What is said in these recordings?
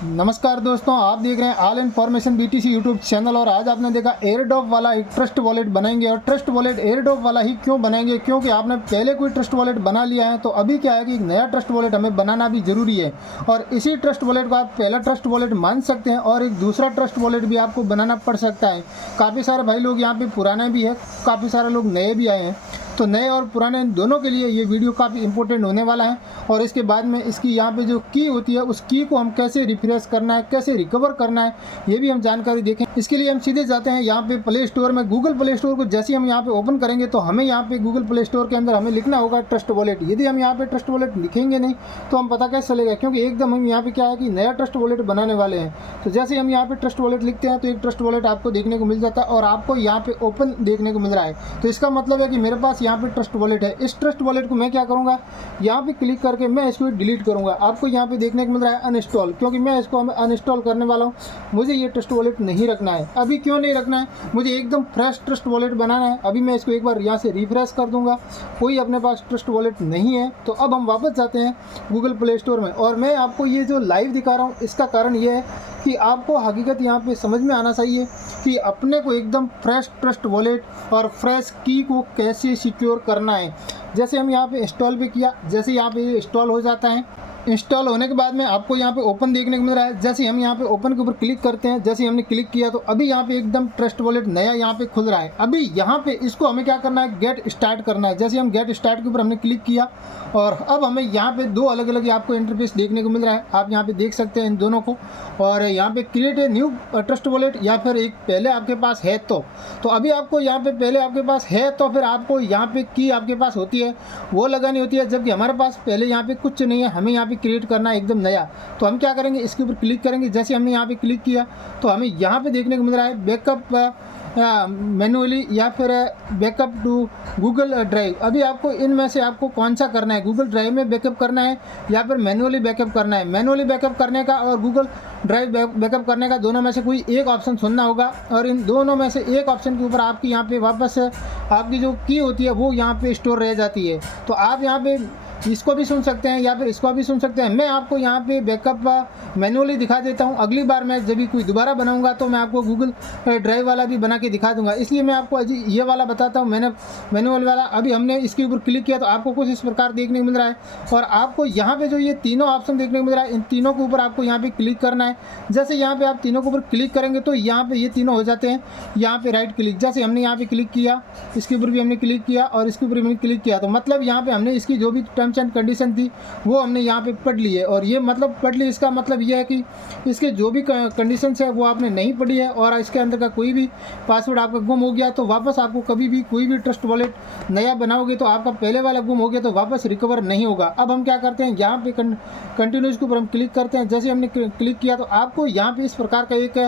नमस्कार दोस्तों, आप देख रहे हैं all information BTC YouTube channel. और आज आपने देखा एयरड्रॉप वाला एक ट्रस्ट वॉलेट बनाएंगे। और ट्रस्ट वॉलेट एयरड्रॉप वाला ही क्यों बनाएंगे, क्योंकि आपने पहले कोई ट्रस्ट वॉलेट बना लिया है, तो अभी क्या है कि एक नया ट्रस्ट वॉलेट हमें बनाना भी ज़रूरी है। और इसी ट्रस्ट वॉलेट को आप पहला ट्रस्ट वॉलेट मान सकते हैं और एक दूसरा ट्रस्ट वॉलेट भी आपको बनाना पड़ सकता है। काफ़ी सारे भाई लोग यहाँ पर पुराने भी है, काफ़ी सारे लोग नए भी आए हैं, तो नए और पुराने दोनों के लिए ये वीडियो काफ़ी इंपॉर्टेंट होने वाला है। और इसके बाद में इसकी यहाँ पे जो की होती है, उस की को हम कैसे रिफ्रेश करना है, कैसे रिकवर करना है, ये भी हम जानकारी देखें। इसके लिए हम सीधे जाते हैं यहाँ पे प्ले स्टोर में। गूगल प्ले स्टोर को जैसे हम यहाँ पे ओपन करेंगे तो हमें यहाँ पे गूगल प्ले स्टोर के अंदर हमें लिखना होगा ट्रस्ट वॉलेट। यदि हम यहाँ पे ट्रस्ट वॉलेट लिखेंगे नहीं तो हम पता कैसे चलेगा, क्योंकि एकदम हम यहाँ पे क्या है कि नया ट्रस्ट वॉलेट बनाने वाले हैं। तो जैसे हम यहाँ पे ट्रस्ट वॉलेट लिखते हैं तो एक ट्रस्ट वॉलेट आपको देखने को मिल जाता है और आपको यहाँ पे ओपन देखने को मिल रहा है। तो इसका मतलब है कि मेरे पास यहाँ पे ट्रस्ट वॉलेट है। इस ट्रस्ट वॉलेट को मैं क्या करूँगा, यहाँ पे क्लिक करके मैं इसको डिलीट करूँगा। आपको यहाँ पे देखने को मिल रहा है अनइंस्टॉल, क्योंकि मैं इसको अनइंस्टॉल करने वाला हूँ। मुझे ये ट्रस्ट वॉलेट नहीं रखना है। अभी क्यों नहीं रखना है, मुझे एकदम फ्रेश ट्रस्ट वॉलेट बनाना है। अभी मैं इसको एक बार यहाँ से रिफ्रेश कर दूँगा, कोई अपने पास ट्रस्ट वॉलेट नहीं है। तो अब हम वापस जाते हैं गूगल प्ले स्टोर में। और मैं आपको ये जो लाइव दिखा रहा हूँ, इसका कारण ये है कि आपको हकीकत यहाँ पे समझ में आना चाहिए कि अपने को एकदम फ्रेश ट्रस्ट वॉलेट और फ्रेश की को कैसे सिक्योर करना है। जैसे हम यहाँ पे इंस्टॉल भी किया, जैसे यहाँ पे इंस्टॉल हो जाता है, इंस्टॉल होने के बाद में आपको यहाँ पे ओपन देखने को मिल रहा है। जैसे हम यहाँ पे ओपन के ऊपर क्लिक करते हैं, जैसे हमने क्लिक किया तो अभी यहाँ पे एकदम ट्रस्ट वॉलेट नया यहाँ पे खुल रहा है। अभी यहाँ पे इसको हमें क्या करना है, गेट स्टार्ट करना है। जैसे हम गेट स्टार्ट के ऊपर हमने क्लिक किया और अब हमें यहाँ पे दो अलग अलग आपको इंटरफेस देखने को मिल रहा है। आप यहाँ पे देख सकते हैं इन दोनों को। और यहाँ पे create a new trust wallet या फिर एक पहले आपके पास है तो अभी आपको यहाँ पे पहले आपके पास है तो फिर आपको यहाँ पे की आपके पास होती है वो लगानी होती है। जबकि हमारे पास पहले यहाँ पे कुछ नहीं है, हमें यहाँ पे क्रिएट करना है एकदम नया। तो हम क्या करेंगे, इसके ऊपर क्लिक करेंगे। जैसे हमने यहाँ पे क्लिक किया तो हमें यहाँ पे देखने को मिल रहा है बैकअप मैनुअली या फिर बैकअप टू गूगल ड्राइव। अभी आपको इनमें से आपको कौन सा करना है, गूगल ड्राइव में बैकअप करना है या फिर मैनुअली बैकअप करना है। मैनुअली बैकअप करने का और गूगल ड्राइव बैकअप करने का, दोनों में से कोई एक ऑप्शन चुनना होगा। और इन दोनों में से एक ऑप्शन के ऊपर आपकी यहाँ पे वापस आपकी जो की होती है वो यहाँ पे स्टोर रह जाती है। तो आप यहाँ पे इसको भी सुन सकते हैं या फिर इसको भी सुन सकते हैं। मैं आपको यहाँ पे बैकअप मैनुअली दिखा देता हूँ। अगली बार मैं जब भी कोई दोबारा बनाऊंगा तो मैं आपको गूगल ड्राइव वाला भी बना के दिखा दूंगा, इसलिए मैं आपको अजी ये वाला बताता हूँ। मैंने मैनुअल वाला अभी हमने इसके ऊपर क्लिक किया तो आपको कुछ इस प्रकार देखने को मिल रहा है। और आपको यहाँ पे जो ये तीनों ऑप्शन देखने को मिल रहा है, इन तीनों के ऊपर आपको यहाँ पे क्लिक करना है। जैसे यहाँ पे आप तीनों के ऊपर क्लिक करेंगे तो यहाँ पे ये तीनों हो जाते हैं। यहाँ पे राइट क्लिक, जैसे हमने यहाँ पे क्लिक किया, इसके ऊपर भी हमने क्लिक किया और इसके ऊपर हमने क्लिक किया, तो मतलब यहाँ पे हमने इसकी जो भी टर्म्स एंड कंडीशन थी वो हमने यहाँ पे पढ़ ली है। और ये मतलब पढ़ ली, इसका मतलब ये है कि इसके जो भी कंडीशंस है वो आपने नहीं पढ़ी है और इसके अंदर का कोई भी पासवर्ड आपका गुम हो गया तो वापस आपको कभी भी कोई भी ट्रस्ट वॉलेट नया बनाओगे तो आपका पहले वाला गुम हो गया तो वापस रिकवर नहीं होगा। अब हम क्या करते हैं, यहाँ पे कंटिन्यूज के ऊपर हम क्लिक करते हैं। जैसे हमने क्लिक किया तो आपको यहाँ पे इस प्रकार का एक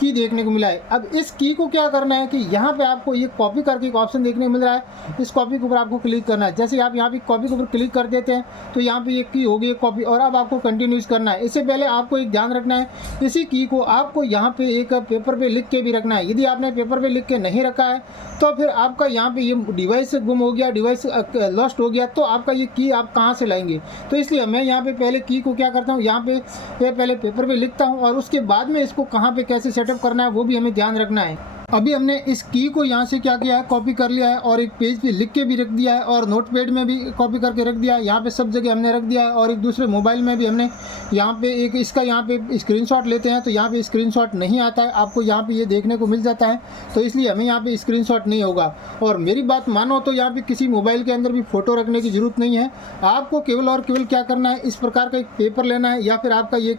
की देखने को मिला है। अब इस की को क्या करना है कि यहाँ पे आपको ये कॉपी करके एक ऑप्शन देखने को मिल रहा है, इस कॉपी के ऊपर आपको क्लिक करना है। जैसे आप यहाँ पे कॉपी के ऊपर क्लिक कर देते हैं तो यहाँ पे ये की हो गई कॉपी और अब आपको कंटिन्यूज करना है। इससे पहले आपको एक ध्यान रखना है, इसी की को आपको यहाँ पे एक पेपर पे लिख के भी रखना है। यदि आपने पेपर पे लिख के नहीं रखा है तो फिर आपका यहाँ पे ये डिवाइस गुम हो गया, डिवाइस लॉस्ट हो गया, तो आपका ये की आप कहाँ से लाएंगे। तो इसलिए मैं यहाँ पे पहले की को क्या करता हूँ, यहाँ पे पहले पेपर पे लिखता हूँ और उसके बाद में इसको कहाँ पे कैसे सेटअप करना है वो भी हमें ध्यान रखना है। अभी हमने इस की को यहाँ से क्या किया है, कॉपी कर लिया है और एक पेज पे लिख के भी रख दिया है और नोटपैड में भी कॉपी करके रख दिया है। यहाँ पे सब जगह हमने रख दिया है और एक दूसरे मोबाइल में भी हमने यहाँ पे एक इसका यहाँ पे स्क्रीनशॉट लेते हैं तो यहाँ पे स्क्रीनशॉट नहीं आता है, आपको यहाँ पे ये देखने को मिल जाता है। तो इसलिए हमें यहाँ पे स्क्रीनशॉट नहीं होगा। और मेरी बात मानो तो यहाँ पे किसी मोबाइल के अंदर भी फ़ोटो रखने की ज़रूरत नहीं है। आपको केवल और केवल क्या करना है, इस प्रकार का एक पेपर लेना है या फिर आपका ये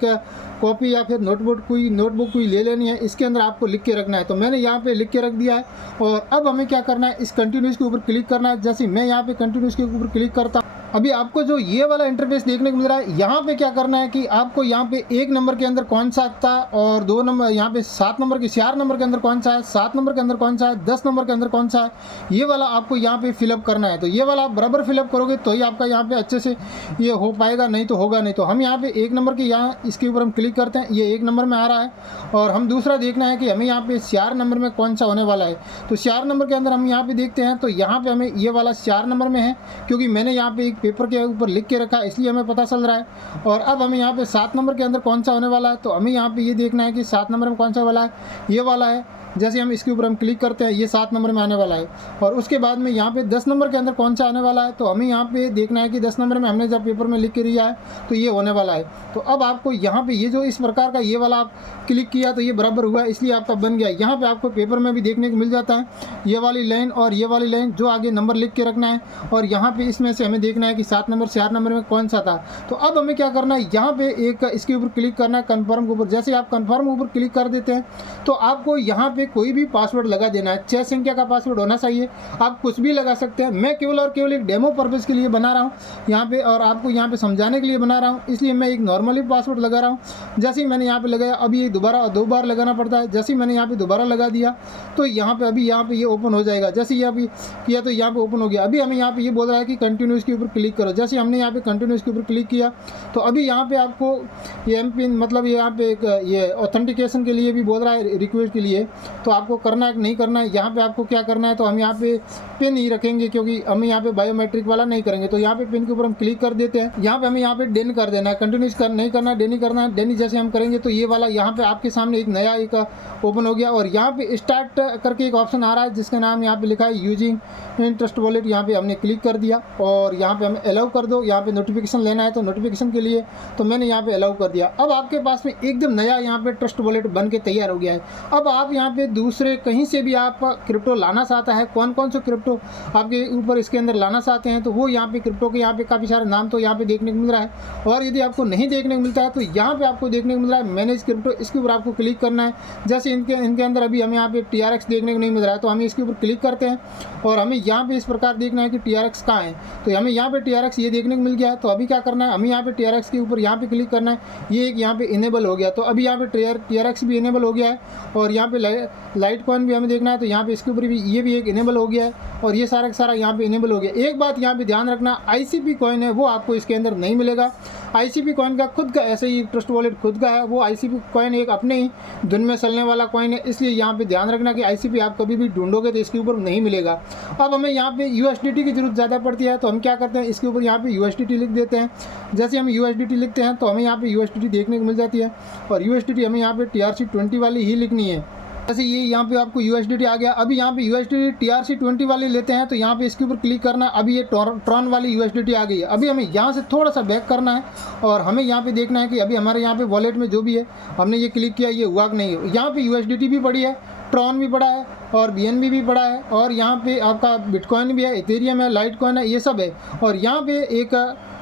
कॉपी या फिर नोटबुक कोई ले लेनी है, इसके अंदर आपको लिख के रखना है। तो मैंने यहाँ पे लिख के रख दिया है और अब हमें क्या करना है, इस कंटिन्यूस के ऊपर क्लिक करना है। जैसे मैं यहाँ पे कंटिन्यूस के ऊपर क्लिक करता हूँ, अभी आपको जो ये वाला इंटरफेस देखने को मिल रहा है, यहाँ पे क्या करना है कि आपको यहाँ पे 1 नंबर के अंदर कौन सा आता है और 2 नंबर, यहाँ पे 7 नंबर के 4 नंबर के अंदर कौन सा है, 7 नंबर के अंदर कौन सा है, 10 नंबर के अंदर कौन सा है, ये वाला आपको यहाँ पे फिलअप करना है। तो ये वाला आप बराबर फिलअप करोगे तो ही आपका यहाँ पे अच्छे से ये हो पाएगा, नहीं तो होगा नहीं। तो हम यहाँ पे 1 नंबर के यहाँ इसके ऊपर हम क्लिक करते हैं, ये 1 नंबर में आ रहा है। और हम दूसरा देखना है कि हमें यहाँ पे 4 नंबर में कौन सा होने वाला है। तो 4 नंबर के अंदर हम यहाँ पे देखते हैं तो यहाँ पे हमें ये वाला 4 नंबर में है, क्योंकि मैंने यहाँ पे एक पेपर के ऊपर लिख के रखा है इसलिए हमें पता चल रहा है। और अब हमें यहाँ पे 7 नंबर के अंदर कौन सा होने वाला है, तो हमें यहाँ पे ये देखना है कि 7 नंबर में कौन सा वाला है, ये वाला है। जैसे हम इसके ऊपर हम क्लिक करते हैं, ये 7 नंबर में आने वाला है। और उसके बाद में यहाँ पे 10 नंबर के अंदर कौन सा आने वाला है, तो हमें यहाँ पे देखना है कि 10 नंबर में हमने जब पेपर में लिख के दिया है तो ये होने वाला है। तो अब आपको यहाँ पे ये जो इस प्रकार का ये वाला आप क्लिक किया तो ये बराबर हुआ, इसलिए आपका बन गया। यहाँ पे आपको पेपर में भी देखने को मिल जाता है ये वाली लाइन और ये वाली लाइन, जो आगे नंबर लिख के रखना है। और यहाँ पे इसमें से हमें देखना है कि 7 नंबर 4 नंबर में कौन सा था। तो अब हमें क्या करना है, यहाँ पे एक इसके ऊपर क्लिक करना है, कन्फर्म के ऊपर। जैसे आप कन्फर्म ऊपर क्लिक कर देते हैं तो आपको यहाँ पे कोई भी पासवर्ड लगा देना है। 6 संख्या का पासवर्ड होना चाहिए, आप कुछ भी लगा सकते हैं। मैं केवल और केवल एक डेमो पर्पज़ के लिए बना रहा हूँ यहाँ पे, और आपको यहाँ पे समझाने के लिए बना रहा हूँ, इसलिए मैं एक नॉर्मली पासवर्ड लगा रहा हूँ। जैसे ही मैंने यहाँ पे लगाया, अभी ये दोबारा 2 बार लगाना पड़ता है। जैसे ही मैंने यहाँ पे दोबारा लगा दिया तो यहाँ पे अभी यहाँ पे ये ओपन हो जाएगा। जैसे ही अभी किया तो यहाँ पे ओपन हो गया। अभी हमें यहाँ पे ये बोल रहा है कि कंटिन्यूस के ऊपर क्लिक करो। जैसे हमने यहाँ पे कंटिन्यूस के ऊपर क्लिक किया तो अभी यहाँ पे आपको ये एमपिन मतलब यहाँ पे एक ये ऑथेंटिकेशन के लिए भी बोल रहा है, रिक्वेस्ट के लिए। तो आपको करना है कि नहीं करना है, यहाँ पे आपको क्या करना है, तो हम यहाँ पे पिन ही रखेंगे क्योंकि हम यहाँ पे बायोमेट्रिक वाला नहीं करेंगे। तो यहाँ पे पिन के ऊपर हम क्लिक कर देते हैं। यहाँ पे हमें यहाँ पे डेन कर देना है, कंटिन्यूस नहीं करना है, डेनी करना है। डेनी जैसे हम करेंगे तो ये वाला यहाँ पे आपके सामने एक नया एक ओपन हो गया। और यहाँ पे स्टार्ट करके एक ऑप्शन आ रहा है जिसका नाम यहाँ पे लिखा है यूजिंग ट्रस्ट वॉलेट। यहाँ पे हमने क्लिक कर दिया और यहाँ पे हमें अलाउ कर दो। यहाँ पे नोटिफिकेशन लेना है तो नोटिफिकेशन के लिए तो मैंने यहाँ पे अलाउ कर दिया। अब आपके पास में एकदम नया यहाँ पे ट्रस्ट वॉलेट बन के तैयार हो गया है। अब आप यहाँ पे दूसरे कहीं से भी आप क्रिप्टो लाना चाहता है, कौन कौन से क्रिप्टो आपके ऊपर इसके अंदर लाना चाहते हैं, तो वो यहाँ पे क्रिप्टो के यहाँ पे काफ़ी सारे नाम तो यहाँ पे देखने को मिल रहा है। और यदि आपको नहीं देखने को मिलता है तो यहाँ पे आपको देखने को मिल रहा है मैनेज क्रिप्टो, इसके ऊपर आपको क्लिक करना है। जैसे इनके अंदर अभी हमें यहाँ पे TRX देखने को नहीं मिल रहा है तो हम इसके ऊपर क्लिक करते हैं और हमें यहाँ पे इस प्रकार देखना है कि TRX कहाँ है। तो हमें यहाँ पे TRX ये देखने को मिल गया है। तो अभी क्या करना है, हमें यहाँ पे TRX के ऊपर यहाँ पे क्लिक करना है। ये एक यहाँ पे इनेबल हो गया, तो अभी यहाँ पे TRX भी इनेबल हो गया है। और यहाँ पे लाइट कॉइन भी हमें देखना है तो यहाँ पे इसके ऊपर भी ये भी एक इनेबल हो गया है और ये सारा का सारा यहाँ पे इनेबल हो गया। एक बात यहाँ पे ध्यान रखना, ICP कॉइन है वो आपको इसके अंदर नहीं मिलेगा। ICP कॉइन का खुद का ऐसे ही ट्रस्ट वॉलेट खुद का है, वो ICP कॉइन एक अपने ही धुन में चलने वाला कॉइन है, इसलिए यहाँ पे ध्यान रखना कि ICP आप कभी भी ढूंढोगे तो इसके ऊपर नहीं मिलेगा। अब हमें यहाँ पे USDT की जरूरत ज़्यादा पड़ती है तो हम क्या करते हैं, इसके ऊपर यहाँ पे USDT लिख देते हैं। जैसे हम USDT लिखते हैं तो हमें यहाँ पे USDT देखने को मिल जाती है और USDT हमें यहाँ पे TRC20 वाली ही लिखनी है। जैसे ये यहाँ पे आपको USDT आ गया। अभी यहाँ पे USDT TRC20 वाली लेते हैं तो यहाँ पे इसके ऊपर क्लिक करना। अभी ये ट्रॉन वाली USDT आ गई है। अभी हमें यहाँ से थोड़ा सा बैक करना है और हमें यहाँ पे देखना है कि अभी हमारे यहाँ पे वॉलेट में जो भी है हमने ये क्लिक किया, ये हुआ कि नहीं है। यहाँ पे USDT भी पड़ी है, ट्रॉन भी पड़ा है और BNB भी पड़ा है और यहाँ पे आपका बिटकॉइन भी है, इथेरियम है, लाइट कॉइन है, ये सब है। और यहाँ पे एक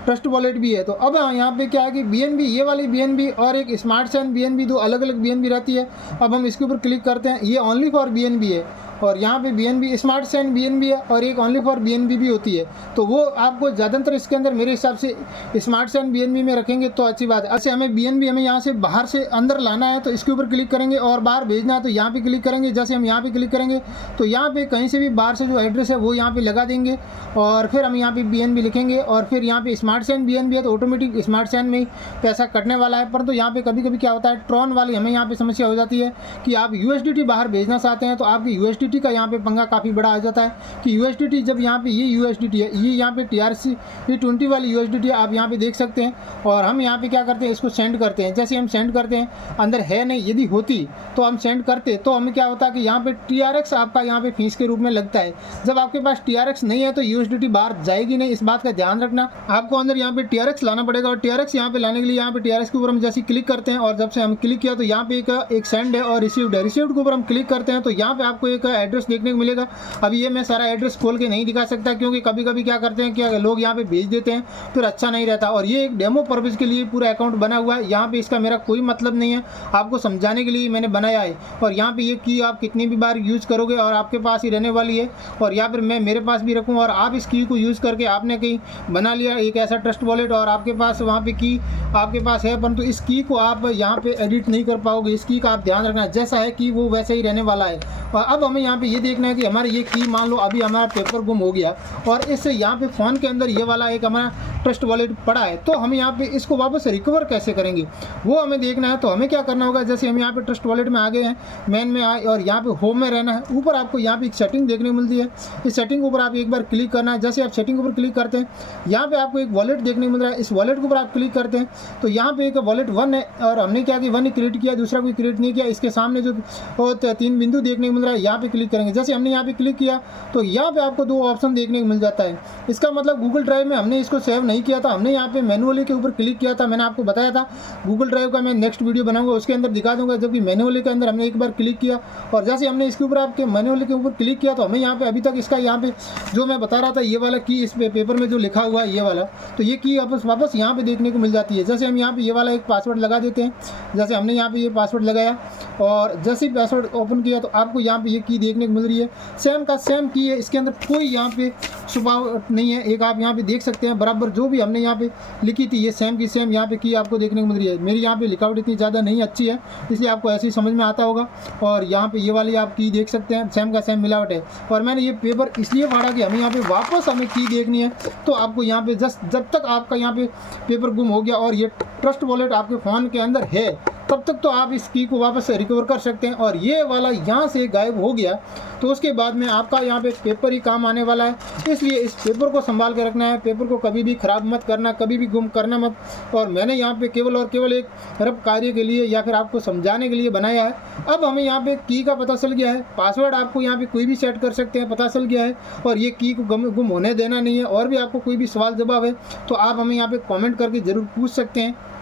ट्रस्ट वॉलेट भी है। तो अब यहाँ पे क्या है कि BNB, ये वाली BNB और एक स्मार्ट चैन BNB, दो अलग अलग BNB रहती है। अब हम इसके ऊपर क्लिक करते हैं, ये ओनली फॉर BNB है और यहाँ पे BNB स्मार्ट चैन BNB है और एक ओनली फॉर BNB भी होती है। तो वो आपको ज़्यादातर इसके अंदर मेरे हिसाब से स्मार्ट चैन BNB में रखेंगे तो अच्छी बात है। अच्छा, हमें BNB हमें यहाँ से बाहर से अंदर लाना है तो इसके ऊपर क्लिक करेंगे और बाहर भेजना है तो यहाँ पे क्लिक करेंगे। जैसे हम यहाँ पे क्लिक करेंगे तो यहाँ पे कहीं से भी बाहर से जो एड्रेस है वो यहाँ पे लगा देंगे और फिर हम यहाँ पे BNB लिखेंगे और फिर यहाँ पे स्मार्ट चैन BNB है तो ऑटोमेटिक स्मार्ट चैन में ही पैसा कटने वाला है। परंतु यहाँ पे कभी कभी क्या होता है, ट्रॉन वाली हमें यहाँ पे समस्या हो जाती है कि आप USDT बाहर भेजना चाहते हैं तो आपकी USDT का यहाँ पे पंगा काफ़ी बड़ा आ जाता है कि USDT जब यहाँ पे ये USDT है, ये यहाँ पे TRC20 वाली USDT आप यहाँ पे देख सकते हैं। और हम यहाँ पे क्या करते हैं, इसको सेंड करते हैं। जैसे हम सेंड करते हैं, अंदर है नहीं, यदि होती तो हम सेंड करते तो हमें क्या होता है कि यहाँ पे TRX आपका यहाँ पे फीस के रूप में लगता है। जब आपके पास TRX नहीं है तो USDT बाहर जाएगी नहीं, इस बात का ध्यान रखना। आपको अंदर यहाँ पे TRX लाना पड़ेगा और TRX यहाँ पे लाने के लिए यहाँ पे TRX के ऊपर हम जैसे क्लिक करते हैं और जब से हम क्लिक किया तो यहाँ पे एक सेंड है और रिसीव्ड है। रिसीव्ड के ऊपर हम क्लिक करते हैं तो यहाँ पे आपको एक एड्रेस देखने को मिलेगा। अभी ये मैं सारा एड्रेस खोल के नहीं दिखा सकता क्योंकि कभी कभी क्या करते हैं कि लोग यहाँ पे भेज देते हैं फिर अच्छा नहीं रहता। और ये एक डेमो पर्पज़ के लिए पूरा अकाउंट बना हुआ है, यहाँ पे इसका मेरा कोई मतलब नहीं है, आपको समझाने के लिए मैंने बनाया है। और यहाँ पे ये की आप कितनी भी बार यूज़ करोगे और आपके पास ही रहने वाली है और या फिर मैं मेरे पास भी रखूँ और आप इस की को यूज़ करके आपने कहीं बना लिया एक ऐसा ट्रस्ट वॉलेट और आपके पास वहाँ पे की आपके पास है, परंतु इस की को आप यहाँ पे एडिट नहीं कर पाओगे। इस की का आप ध्यान रखना, जैसा है कि वो वैसे ही रहने वाला है। और अब हमें यहाँ पे ये देखना है कि हमारे ये की, मान लो अभी हमारा पेपर गुम हो गया और इससे यहाँ पे फ़ोन के अंदर ये वाला एक हमारा ट्रस्ट वॉलेट पड़ा है, तो हम यहाँ पे इसको वापस रिकवर कैसे करेंगे वो हमें देखना है। तो हमें क्या करना होगा, जैसे हम यहाँ पे ट्रस्ट वॉलेट में आ गए हैं, मेन में आए और यहाँ पे होम में रहना है। ऊपर आपको यहाँ पे एक सेटिंग देखने को मिलती है, इस सेटिंग के ऊपर आप एक बार क्लिक करना है। जैसे आप सेटिंग के ऊपर क्लिक करते हैं, यहाँ पे आपको एक वॉलेट देखने को मिल रहा है, इस वॉलेट के ऊपर आप क्लिक करते हैं तो यहाँ पे एक वॉलेट 1 है और हमने क्या कि 1 ही क्रिएट किया, दूसरा कोई क्रिएट नहीं किया। इसके सामने जो 3 बिंदु देखने को मिल रहा है, यहाँ पे क्लिक करेंगे। जैसे हमने यहाँ पे क्लिक किया तो यहाँ पे आपको 2 ऑप्शन देखने को मिल जाता है। इसका मतलब गूगल ड्राइव में हमने इसको सेव नहीं किया था, हमने यहाँ पे मैनुअली के ऊपर क्लिक किया था। मैंने आपको बताया था गूगल ड्राइव का मैं नेक्स्ट वीडियो बनाऊंगा, उसके अंदर दिखा दूंगा। जबकि मैनुअली के अंदर हमने एक बार क्लिक किया और जैसे हमने इसके ऊपर आपके मैनुअली के ऊपर क्लिक किया तो हमें यहाँ पे अभी तक इसका यहाँ पे जो मैं बता रहा था ये वाला की, इस पेपर में जो लिखा हुआ है ये वाला, तो ये की वापस यहाँ पे देखने को मिल जाती है। जैसे हम यहाँ पे ये वाला एक पासवर्ड लगा देते हैं, जैसे हमने यहाँ पे ये पासवर्ड लगाया और जैसे ही पासवर्ड ओपन किया तो आपको यहाँ पे ये की देखने को मिल रही है। सेम का सेम की है, इसके अंदर कोई यहाँ पे छुपावट नहीं है। एक आप यहाँ पे देख सकते हैं बराबर जो भी हमने यहाँ पे लिखी थी ये सेम की सेम यहाँ पे की आपको देखने को मिल रही है। मेरी यहाँ पे लिखावट इतनी ज़्यादा नहीं अच्छी है इसलिए आपको ऐसे ही समझ में आता होगा। और यहाँ पे ये वाली आप की देख सकते हैं, सेम का सेम मिलावट है। और मैंने ये पेपर इसलिए फाड़ा कि हमें यहाँ पे वापस हमें की देखनी है, तो आपको यहाँ पे जब तक आपका यहाँ पे पेपर गुम हो गया और ये ट्रस्ट वॉलेट आपके फ़ोन के अंदर है तब तक तो आप इस की को वापस रिकवर कर सकते हैं। और ये वाला यहाँ से गायब हो गया तो उसके बाद में आपका यहाँ पे पेपर ही काम आने वाला है। इसलिए इस पेपर को संभाल के रखना है, पेपर को कभी भी ख़राब मत करना, कभी भी गुम करना मत। और मैंने यहाँ पे केवल और केवल एक रब कार्य के लिए या फिर आपको समझाने के लिए बनाया है। अब हमें यहाँ पे की का पता चल गया है, पासवर्ड आपको यहाँ पे कोई भी सेट कर सकते हैं, पता चल गया है। और ये की को गुम होने देना नहीं है। और भी आपको कोई भी सवाल जवाब है तो आप हमें यहाँ पे कमेंट करके ज़रूर पूछ सकते हैं।